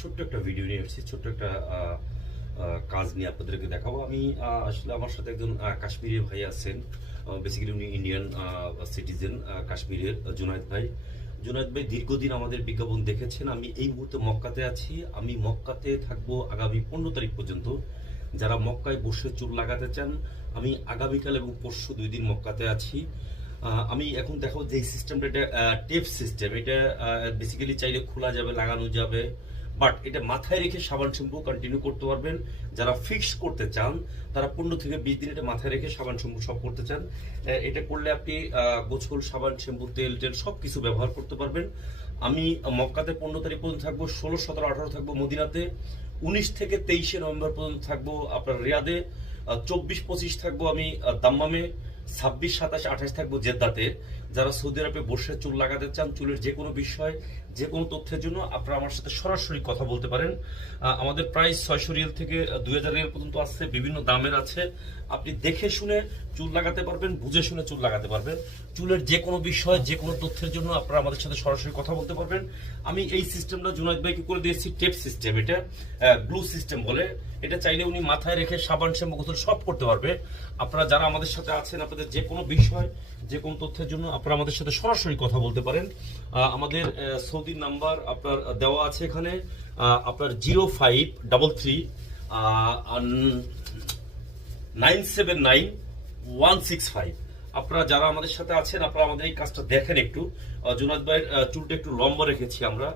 ছোট্ট একটা ভিডিও নিয়ে এসেছি, ছোট্ট একটা কাজ নিয়ে আপনাদেরকে দেখাবো। আমি আসলে আমার সাথে একজন কাশ্মীরি ভাই আছেন, বেসিক্যালি উনি ইন্ডিয়ান সিটিজেন, কাশ্মীরের জুনায়েদ ভাই। জুনায়েদ ভাই দীর্ঘদিন আমাদের বিজ্ঞাপন দেখেছেন। আমি এই মুহূর্তে মক্কাতে আছি। আমি মক্কাতে থাকবো আগামী 15 তারিখ পর্যন্ত। যারা মক্কায় বসে চুল লাগাতে চান, আমি আগামীকাল এবং পরশু 2 দিন মক্কাতে আছি। আমি এখন দেখো যে সিস্টেমটা, এটা টেপ সিস্টেম। এটা বেসিক্যালি চাইলে খোলা যাবে, লাগানো যাবে, বাট এটা মাথায় রেখে সাবান শ্যাম্পু কন্টিনিউ করতে পারবেন। যারা ফিক্স করতে চান তারা 15 থেকে 20 দিন এটা মাথায় রেখে সাবান শ্যাম্পু সব করতে চান, এটা করলে আপনি গোছল সাবান শ্যাম্পু তেল টেল সব কিছু ব্যবহার করতে পারবেন। আমি মক্কাতে 15 তারিখ পর্যন্ত থাকবো, 16, 17, 18 থাকবো মদিনাতে, 19 থেকে 23 নভেম্বর পর্যন্ত থাকবো আপনার রিয়াদে, 24, 25 থাকবো আমি দাম্মামে, 26, 27, 28 থাকবো জেদ্দাতে। যারা সৌদি আরবে বসে চুল লাগাতে চান, চুলের যে কোনো বিষয়, যে কোনো তথ্যের জন্য আপনারা আমার সাথে সরাসরি কথা বলতে পারেন। আমাদের প্রাইস 600 রিয়াল থেকে 2000 রিয়াল পর্যন্ত আসছে, বিভিন্ন দামের আছে। আপনি দেখে শুনে চুল লাগাতে পারবেন, বুঝে শুনে চুল লাগাতে পারবেন। চুলের যে কোনো বিষয়, যে কোনো তথ্যের জন্য আপনারা আমাদের সাথে সরাসরি কথা বলতে পারবেন। আমি এই সিস্টেমটা জুনায়েদ ভাইকে করে দিয়েছি টেপ সিস্টেম, এটা ব্লু সিস্টেম বলে। এটা চাইলে উনি মাথায় রেখে সাবান শ্যাম্পু গোসল সব করতে পারবে। আপনারা যারা আমাদের সাথে আছেন, আপনাদের যে কোনো বিষয়, যে কোনো তথ্যের জন্য আপনারা আমাদের সাথে সরাসরি কথা বলতে পারেন। আমাদের সৌদির নাম্বার আপনার দেওয়া আছে এখানে, আপনার 0533 979 165। আপনারা যারা আমাদের সাথে আছেন, আপনারা আমাদের এই কাজটা দেখেন একটু। জুনায়েদ ভাইয়ের চুলটা একটু লম্বা রেখেছি আমরা।